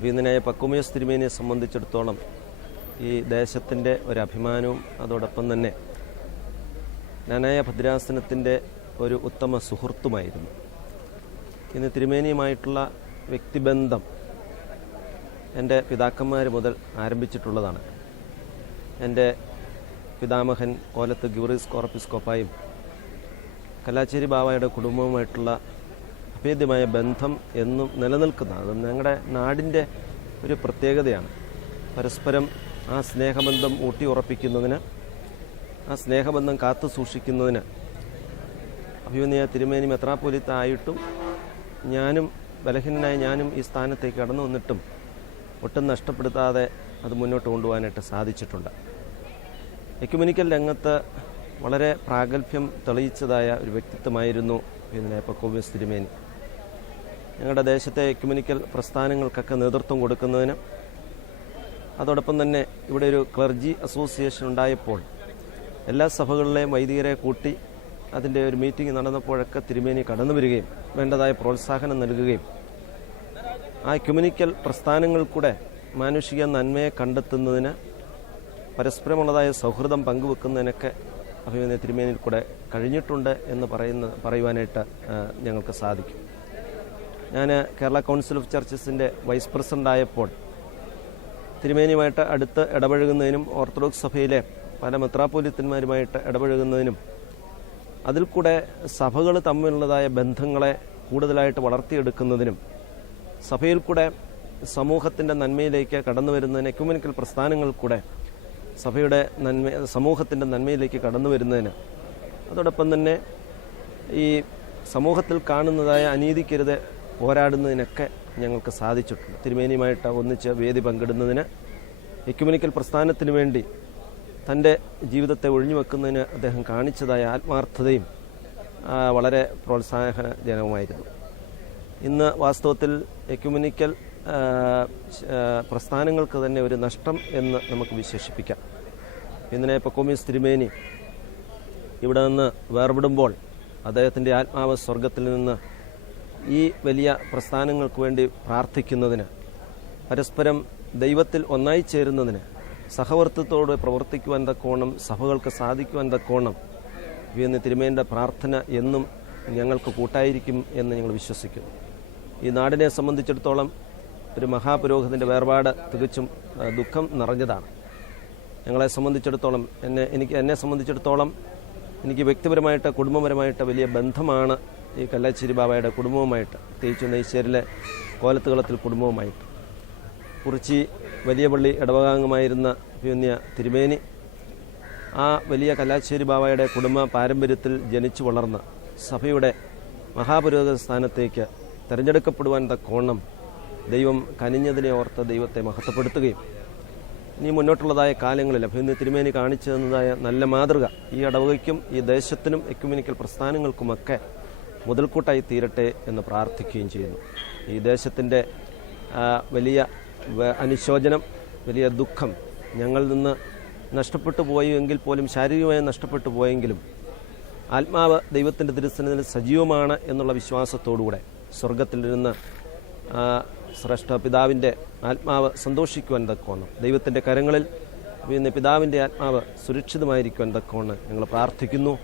അഭിനന്ദനായ പക്കുമിയോസ് തിരുമേനിയെ സംബന്ധിച്ചിടത്തോളം ഈ ദേശത്തിൻ്റെ ഒരു അഭിമാനവും അതോടൊപ്പം തന്നെ നാനായ ഭദ്രാസനത്തിൻ്റെ ഒരു ഉത്തമ സുഹൃത്തുമായിരുന്നു. ഇന്ന് തിരുമേനിയുമായിട്ടുള്ള വ്യക്തിബന്ധം എൻ്റെ പിതാക്കന്മാർ മുതൽ ആരംഭിച്ചിട്ടുള്ളതാണ്. എൻ്റെ പിതാമഹൻ കോലത്ത് ഗിവറീസ് കോർപ്പിസ്കോപ്പായും കല്ലാച്ചേരി ബാവയുടെ കുടുംബവുമായിട്ടുള്ള അഭേദ്യമായ ബന്ധം എന്നും നിലനിൽക്കുന്നതാണ്. അത് ഞങ്ങളുടെ നാടിൻ്റെ ഒരു പ്രത്യേകതയാണ്. പരസ്പരം ആ സ്നേഹബന്ധം ഊട്ടിയുറപ്പിക്കുന്നതിന്, ആ സ്നേഹബന്ധം കാത്തു സൂക്ഷിക്കുന്നതിന് അഭിമന്യ തിരുമേനി മെത്രാപ്പൊലീത്ത ആയിട്ടും ഞാനും ബലഹീനനായ ഞാനും ഈ സ്ഥാനത്തേക്ക് കടന്നു വന്നിട്ടും ഒട്ടും നഷ്ടപ്പെടുത്താതെ അത് മുന്നോട്ട് കൊണ്ടുപോകാനായിട്ട് സാധിച്ചിട്ടുണ്ട്. എക്യുമെനിക്കൽ രംഗത്ത് വളരെ പ്രാഗൽഭ്യം തെളിയിച്ചതായ ഒരു വ്യക്തിത്വമായിരുന്നു അഭിമന്യ പക്കുമിയോസ് തിരുമേനി. ഞങ്ങളുടെ ദേശത്തെ എക്യുമെനിക്കൽ പ്രസ്ഥാനങ്ങൾക്കൊക്കെ നേതൃത്വം കൊടുക്കുന്നതിന്, അതോടൊപ്പം തന്നെ ഇവിടെ ഒരു ക്ലർജി അസോസിയേഷൻ ഉണ്ടായപ്പോൾ എല്ലാ സഭകളിലെയും വൈദികരെ കൂട്ടി അതിൻ്റെ ഒരു മീറ്റിംഗ് നടന്നപ്പോഴൊക്കെ തിരുമേനി കടന്നു വരികയും വേണ്ടതായ പ്രോത്സാഹനം നൽകുകയും ആ എക്യുമെനിക്കൽ പ്രസ്ഥാനങ്ങൾക്കൂടെ മാനുഷിക നന്മയെ കണ്ടെത്തുന്നതിന്, പരസ്പരമുള്ളതായ സൗഹൃദം പങ്കുവെക്കുന്നതിനൊക്കെ അഭിമന്യ തിരുമേനിയിൽ കൂടെ കഴിഞ്ഞിട്ടുണ്ട് എന്ന് പറയുവാനായിട്ട് ഞങ്ങൾക്ക് സാധിക്കും. ഞാൻ കേരള കൗൺസിൽ ഓഫ് ചർച്ചസിൻ്റെ വൈസ് പ്രസിഡൻ്റായപ്പോൾ തിരുമേനിയുമായിട്ട് അടുത്ത് ഇടപഴകുന്നതിനും ഓർത്തഡോക്സ് സഭയിലെ പല മെത്രാപ്പൊലീത്തന്മാരുമായിട്ട് ഇടപഴകുന്നതിനും അതിൽ കൂടെ സഭകൾ തമ്മിലുള്ളതായ ബന്ധങ്ങളെ കൂടുതലായിട്ട് വളർത്തിയെടുക്കുന്നതിനും സഭയിൽ കൂടെ സമൂഹത്തിൻ്റെ നന്മയിലേക്ക് കടന്നു വരുന്നതിന് എക്യുമെനിക്കൽ പ്രസ്ഥാനങ്ങൾ കൂടെ സഭയുടെ സമൂഹത്തിൻ്റെ നന്മയിലേക്ക് കടന്നു വരുന്നതിന്, അതോടൊപ്പം തന്നെ ഈ സമൂഹത്തിൽ കാണുന്നതായ അനീതിക്കെതിരെ പോരാടുന്നതിനൊക്കെ ഞങ്ങൾക്ക് സാധിച്ചിട്ടുണ്ട്. തിരുമേനിയുമായിട്ട് ഒന്നിച്ച് വേദി പങ്കിടുന്നതിന്, എക്യുമെനിക്കൽ പ്രസ്ഥാനത്തിന് വേണ്ടി തൻ്റെ ജീവിതത്തെ ഒഴിഞ്ഞുവെക്കുന്നതിന് അദ്ദേഹം കാണിച്ചതായ ആത്മാർത്ഥതയും വളരെ പ്രോത്സാഹനജനകമായിരുന്നു. ഇന്ന് വാസ്തവത്തിൽ എക്യുമെനിക്കൽ പ്രസ്ഥാനങ്ങൾക്ക് തന്നെ ഒരു നഷ്ടം എന്ന് നമുക്ക് വിശേഷിപ്പിക്കാം. ഇന്നലെ പക്കുമിയോസ് തിരുമേനി ഇവിടെ നിന്ന് വേർപെടുമ്പോൾ അദ്ദേഹത്തിൻ്റെ ആത്മാവ് സ്വർഗത്തിൽ നിന്ന് ഈ വലിയ പ്രസ്ഥാനങ്ങൾക്ക് വേണ്ടി പ്രാർത്ഥിക്കുന്നതിന്, പരസ്പരം ദൈവത്തിൽ ഒന്നായി ചേരുന്നതിന്, സഹവർത്തിത്വത്തോടെ പ്രവർത്തിക്കുവാൻ തക്കോണം സഭകൾക്ക് സാധിക്കുവാൻ തക്കോണം ഇന്ന് തിരുമേനിയുടെ പ്രാർത്ഥന എന്നും ഞങ്ങൾക്ക് കൂട്ടായിരിക്കും എന്ന് ഞങ്ങൾ വിശ്വസിക്കുന്നു. ഈ നാടിനെ സംബന്ധിച്ചിടത്തോളം ഒരു മഹാപുരോഹിതൻ്റെ വേർപാട് തികച്ചും ദുഃഖം നിറഞ്ഞതാണ്. ഞങ്ങളെ സംബന്ധിച്ചിടത്തോളം എന്നെ സംബന്ധിച്ചിടത്തോളം എനിക്ക് വ്യക്തിപരമായിട്ട് കുടുംബപരമായിട്ട് വലിയ ബന്ധമാണ് ഈ കല്ലാച്ചേരി ബാവയുടെ കുടുംബവുമായിട്ട്, പ്രത്യേകിച്ച് നെയ്ശ്ശേരിലെ കോലത്തുകളത്തിൽ കുടുംബവുമായിട്ട്. കുറിച്ചി വലിയ പള്ളി ഇടവകാംഗമായിരുന്ന അഭിമന്യ തിരുമേനി ആ വലിയ കല്ലാച്ചേരി ബാവയുടെ കുടുംബ പാരമ്പര്യത്തിൽ ജനിച്ചു വളർന്ന് സഭയുടെ മഹാപുരോഹിത സ്ഥാനത്തേക്ക് തിരഞ്ഞെടുക്കപ്പെടുവാൻ തക്കോണം ദൈവം കനിഞ്ഞതിനെ ഓർത്ത് ദൈവത്തെ മഹത്വപ്പെടുത്തുകയും ഇനി മുന്നോട്ടുള്ളതായ കാലങ്ങളിൽ അഭിമന്യ തിരുമേനി കാണിച്ചു തന്നതായ നല്ല മാതൃക ഈ ഇടവകയ്ക്കും ഈ ദേശത്തിനും എക്യുമെനിക്കൽ പ്രസ്ഥാനങ്ങൾക്കുമൊക്കെ മുതൽക്കൂട്ടായി തീരട്ടെ എന്ന് പ്രാർത്ഥിക്കുകയും ചെയ്യുന്നു. ഈ ദേശത്തിൻ്റെ വലിയ അനുശോചനം, വലിയ ദുഃഖം ഞങ്ങളിൽ നിന്ന് നഷ്ടപ്പെട്ടു പോയെങ്കിൽ പോലും, ശാരീരികമായി നഷ്ടപ്പെട്ടു പോയെങ്കിലും ആത്മാവ് ദൈവത്തിൻ്റെ തിരുസന്നിധിയിൽ സജീവമാണ് എന്നുള്ള വിശ്വാസത്തോടുകൂടെ സ്വർഗത്തിലിരുന്ന് ശ്രേഷ്ഠ പിതാവിൻ്റെ ആത്മാവ് സന്തോഷിക്കുവാൻ തക്കോണം, ദൈവത്തിൻ്റെ കരങ്ങളിൽ പിന്നെ പിതാവിൻ്റെ ആത്മാവ് സുരക്ഷിതമായിരിക്കുവാൻ തക്കോണം ഞങ്ങൾ പ്രാർത്ഥിക്കുന്നു.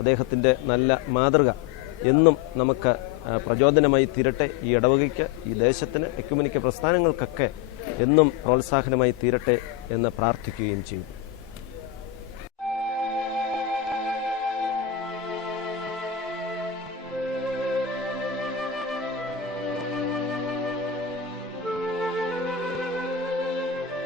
അദ്ദേഹത്തിൻ്റെ നല്ല മാതൃക എന്നും നമുക്ക് പ്രചോദനമായി തീരട്ടെ. ഈ ഇടവകയ്ക്ക്, ഈ ദേശത്തിന്, എക്യുമെനിക്കൽ പ്രസ്ഥാനങ്ങൾക്കൊക്കെ എന്നും പ്രോത്സാഹനമായി തീരട്ടെ എന്ന് പ്രാർത്ഥിക്കുകയും ചെയ്യും.